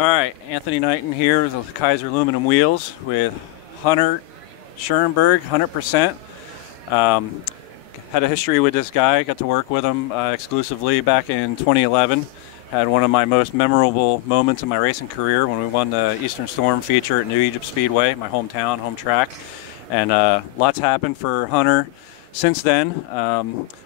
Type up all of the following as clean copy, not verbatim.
All right, Anthony Knighton here with Keizer aluminum wheels with Hunter Schoenberg, 100%. Had a history with this guy, got to work with him exclusively back in 2011. Had one of my most memorable moments in my racing career when we won the Eastern Storm feature at New Egypt Speedway, my hometown, home track. And lots happened for Hunter since then,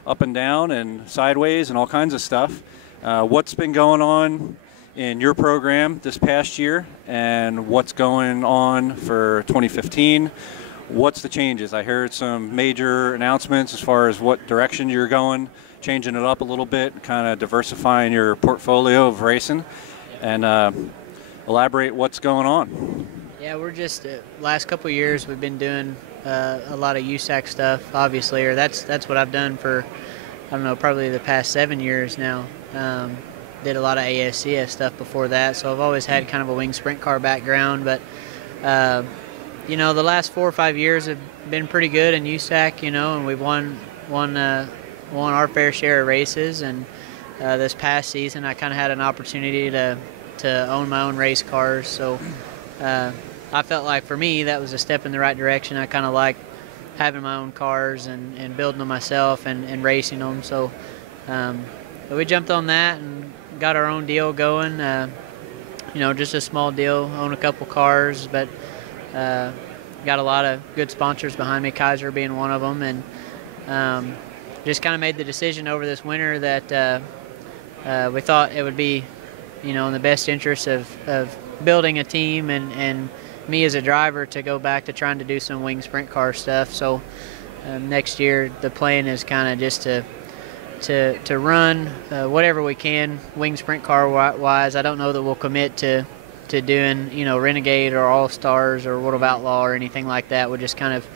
up and down and sideways and all kinds of stuff. What's been going on in your program this past year, and what's going on for 2015? What's the changes? I heard some major announcements as far as what direction you're going, changing it up a little bit, kind of diversifying your portfolio of racing, and elaborate what's going on. Yeah, we're just last couple of years we've been doing a lot of USAC stuff, obviously, or that's what I've done for, I don't know, probably the past 7 years now. Did a lot of ASCS stuff before that, so I've always had kind of a wing sprint car background, but you know, the last 4 or 5 years have been pretty good in USAC, you know, and we've won our fair share of races. And this past season I kind of had an opportunity to own my own race cars, so I felt like for me that was a step in the right direction. I kind of like having my own cars and building them myself and racing them, so we jumped on that and got our own deal going. You know, just a small deal, own a couple cars, but got a lot of good sponsors behind me, Keizer being one of them, and just kind of made the decision over this winter that we thought it would be, you know, in the best interest of building a team and me as a driver to go back to trying to do some wing sprint car stuff. So next year the plan is kind of just to run whatever we can wing sprint car wise. I don't know that we'll commit to doing, you know, Renegade or All Stars or World of Outlaw or anything like that. We'll just kind of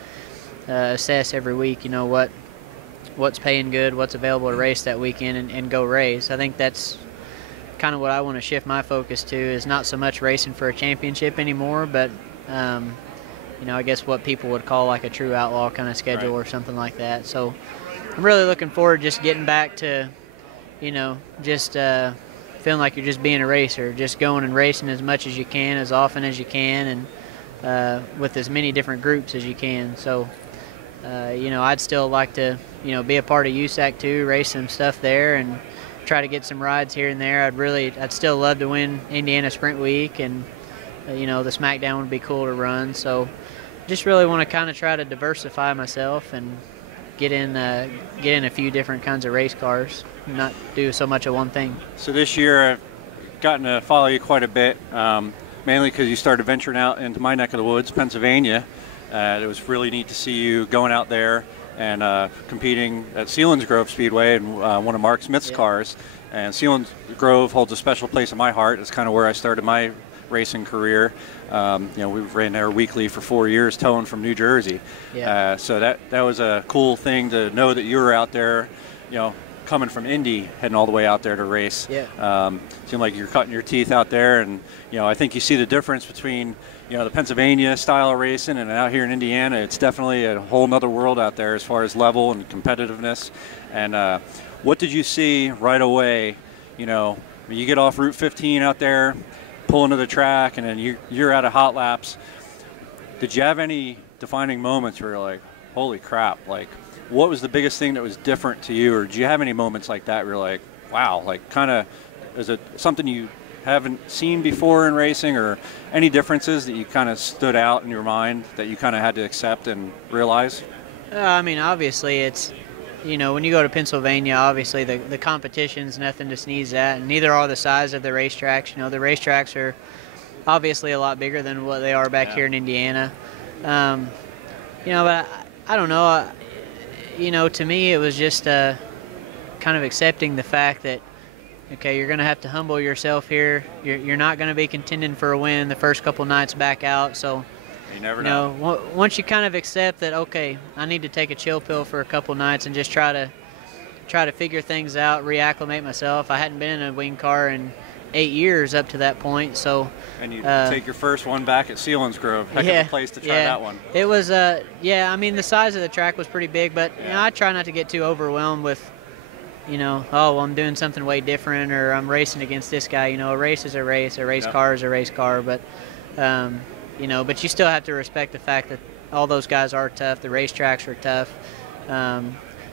assess every week, you know, what's paying good, what's available to race that weekend, and go race. I think that's kind of what I want to shift my focus to, is not so much racing for a championship anymore, but you know, I guess what people would call like a true outlaw kind of schedule, right, or something like that. So I'm really looking forward to just getting back to, you know, just feeling like you're just being a racer, just going and racing as much as you can, as often as you can, and with as many different groups as you can. So you know, I'd still like to, you know, be a part of USAC too, race some stuff there and try to get some rides here and there. I'd still love to win Indiana Sprint Week, and you know, the SmackDown would be cool to run. So just really want to kind of try to diversify myself and get in a few different kinds of race cars, not do so much of one thing. So this year I've gotten to follow you quite a bit, mainly because you started venturing out into my neck of the woods, Pennsylvania. It was really neat to see you going out there and competing at Selinsgrove Speedway in one of Mark Smith's cars. And Selinsgrove holds a special place in my heart. It's kind of where I started my racing career. You know, we ran there weekly for 4 years, towing from New Jersey. Yeah. So that was a cool thing to know that you were out there, you know, coming from Indy, heading all the way out there to race. Yeah. Seemed like you're cutting your teeth out there, and you know, I think you see the difference between, you know, the Pennsylvania style of racing and out here in Indiana. It's definitely a whole nother world out there as far as level and competitiveness. And what did you see right away? You know, when you get off Route 15 out there, pull into the track, and then you're out of hot laps. Did you have any defining moments where you're like, holy crap, like, what was the biggest thing that was different to you? Or did you have any moments like that where you're like, wow, like, kind of, is it something you haven't seen before in racing, or any differences that you kind of stood out in your mind that you kind of had to accept and realize? I mean, obviously it's, you know, when you go to Pennsylvania, obviously the competition's nothing to sneeze at, and neither are the size of the racetracks. You know, the racetracks are obviously a lot bigger than what they are back here in Indiana. You know, but I don't know. You know, to me it was just kind of accepting the fact that, okay, you're going to have to humble yourself here. You're not going to be contending for a win the first couple nights back out. So you never know. Once you kind of accept that, okay, I need to take a chill pill for a couple nights and just try to figure things out, reacclimate myself. I hadn't been in a wing car in 8 years up to that point, so. And you take your first one back at Selinsgrove. Heck of a place to try that one. It was, yeah, I mean, the size of the track was pretty big, but you know, I try not to get too overwhelmed with, oh, well, I'm doing something way different, or I'm racing against this guy. A race is a race. A race car is a race car. But, but you still have to respect the fact that all those guys are tough. The racetracks are tough.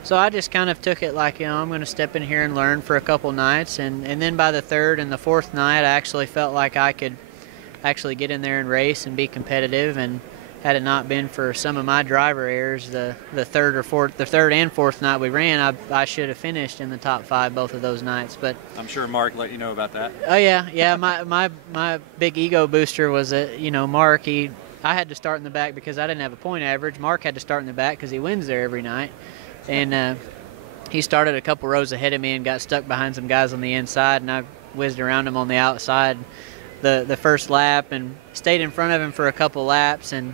So I just kind of took it like, I'm going to step in here and learn for a couple nights. And then by the third and the fourth night, I actually felt like I could actually get in there and race and be competitive. And had it not been for some of my driver errors, the third and fourth night we ran, I should have finished in the top 5 both of those nights. But I'm sure Mark let you know about that. Oh yeah. My big ego booster was that Mark. I had to start in the back because I didn't have a point average. Mark had to start in the back because he wins there every night, and he started a couple rows ahead of me and got stuck behind some guys on the inside, and I whizzed around him on the outside the first lap and stayed in front of him for a couple laps. And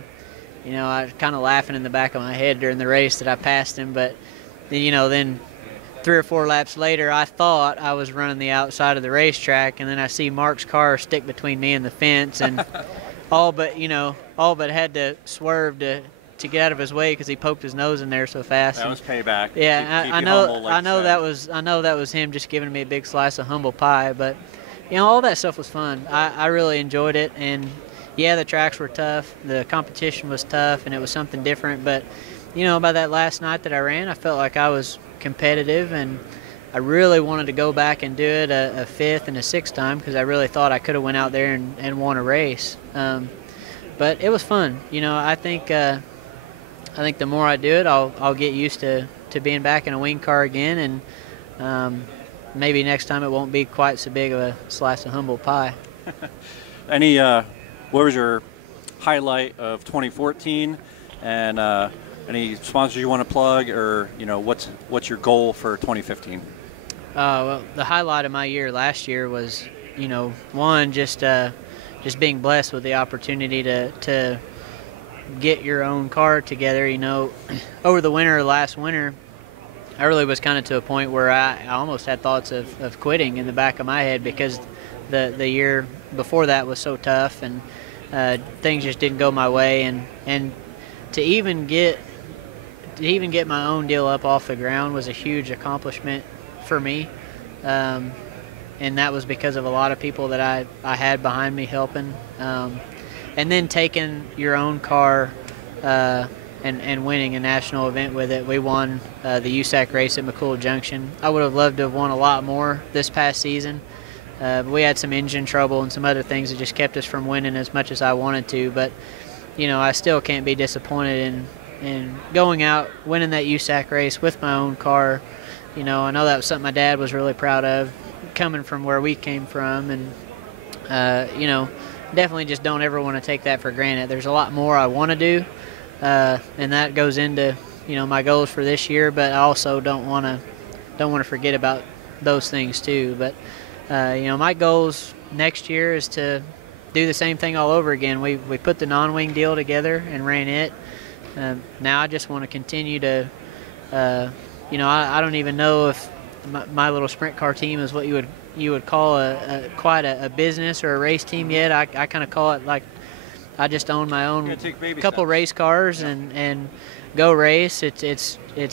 I was kind of laughing in the back of my head during the race that I passed him. But, then 3 or 4 laps later, I thought I was running the outside of the racetrack, and then I see Mark's car stick between me and the fence, and all but had to swerve to get out of his way because he poked his nose in there so fast. That was payback. Yeah, I know that was him just giving me a big slice of humble pie. But all that stuff was fun. I really enjoyed it. And yeah, the tracks were tough, the competition was tough, and it was something different. But by that last night that I ran, I felt like I was competitive, and I really wanted to go back and do it a 5th and a 6th time because I really thought I could have went out there and won a race. But it was fun. I think the more I do it, I'll get used to being back in a wing car again, and maybe next time it won't be quite so big of a slice of humble pie. What was your highlight of 2014, and any sponsors you want to plug, or what's your goal for 2015? Well, the highlight of my year last year was, one, just being blessed with the opportunity to get your own car together. Over the last winter, I really was kind of to a point where I almost had thoughts of quitting in the back of my head because the year before that was so tough, and things just didn't go my way. And to even get my own deal up off the ground was a huge accomplishment for me. And that was because of a lot of people that I had behind me helping. And then taking your own car and winning a national event with it. We won the USAC race at McCool Junction. I would have loved to have won a lot more this past season. But we had some engine trouble and some other things that just kept us from winning as much as I wanted to. But, I still can't be disappointed in going out, winning that USAC race with my own car. I know that was something my dad was really proud of, coming from where we came from. And, definitely just don't ever want to take that for granted. There's a lot more I want to do, and that goes into, my goals for this year. But I also don't want to forget about those things too. But my goals next year is to do the same thing all over again. We put the non-wing deal together and ran it. Now I just want to continue to, I don't even know if my little sprint car team is what you would call quite a business or a race team yet. I kind of call it like I just own my own couple race cars and go race. It's I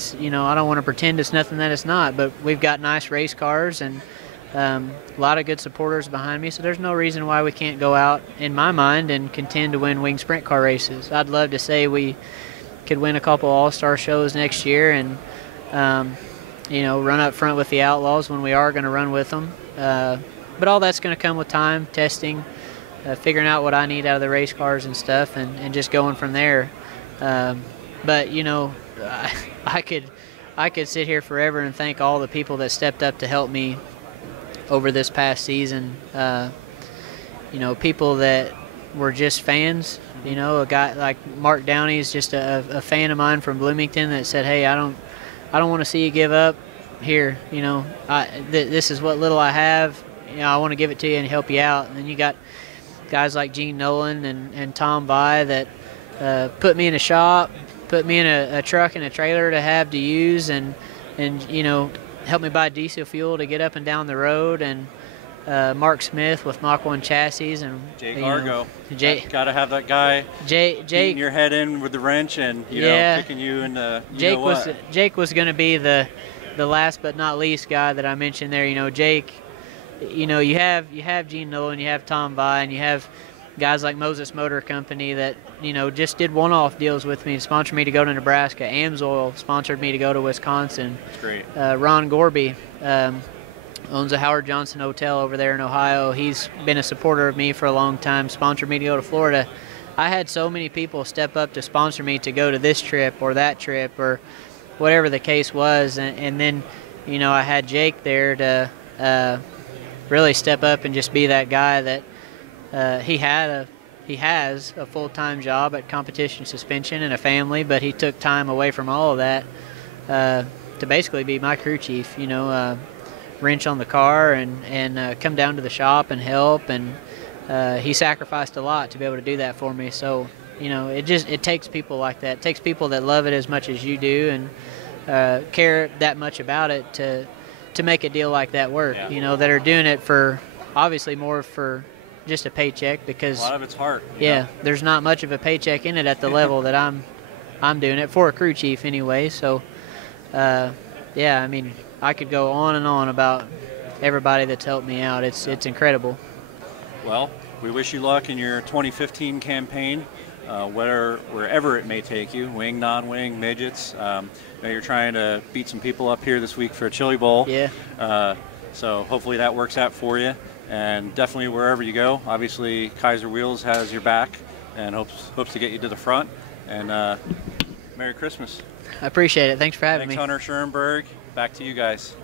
don't want to pretend it's nothing that it's not, but we've got nice race cars and a lot of good supporters behind me, so there's no reason why we can't go out, in my mind, and contend to win wing sprint car races. I'd love to say we could win a couple all-star shows next year and run up front with the Outlaws when we are going to run with them. But all that's going to come with time, testing, figuring out what I need out of the race cars and stuff, and just going from there. But I could sit here forever and thank all the people that stepped up to help me over this past season. People that were just fans. A guy like Mark Downey is just a fan of mine from Bloomington that said, "Hey, I don't want to see you give up. Here, this is what little I have. I want to give it to you and help you out." And then you got guys like Gene Nolan and Tom Vai that put me in a shop, put me in a truck and a trailer to have to use, and help me buy diesel fuel to get up and down the road. And Mark Smith with Mach 1 chassis and Jake Argo. Got to have that guy beating your head in with the wrench and kicking you. And Jake was going to be the the last but not least guy that I mentioned there, Jake. You have Gene Nolan, you have Tom Vine, you have guys like Moses Motor Company that just did one-off deals with me to sponsor me to go to Nebraska. Amsoil sponsored me to go to Wisconsin. That's great. Ron Gorby owns a Howard Johnson Hotel over there in Ohio. He's been a supporter of me for a long time, sponsored me to go to Florida. I had so many people step up to sponsor me to go to this trip or that trip or whatever the case was, and then I had Jake there to really step up and just be that guy that he has a full-time job at competition suspension and a family, but he took time away from all of that to basically be my crew chief, wrench on the car and come down to the shop and help, and he sacrificed a lot to be able to do that for me. So it takes people like that. It takes people that love it as much as you do and care that much about it to make a deal like that work. Yeah. That are doing it for obviously more for just a paycheck, because a lot of it's heart. There's not much of a paycheck in it at the level that I'm doing it for a crew chief anyway. So I mean, I could go on and on about everybody that's helped me out. It's incredible. Well, we wish you luck in your 2015 campaign, wherever it may take you, wing, non-wing, midgets. I know you're trying to beat some people up here this week for a Chili Bowl. Yeah. So hopefully that works out for you, and definitely wherever you go. Obviously, Keizer Wheels has your back and hopes to get you to the front. And Merry Christmas. I appreciate it. Thanks for having me. Thanks, Hunter Schoenberg. Back to you guys.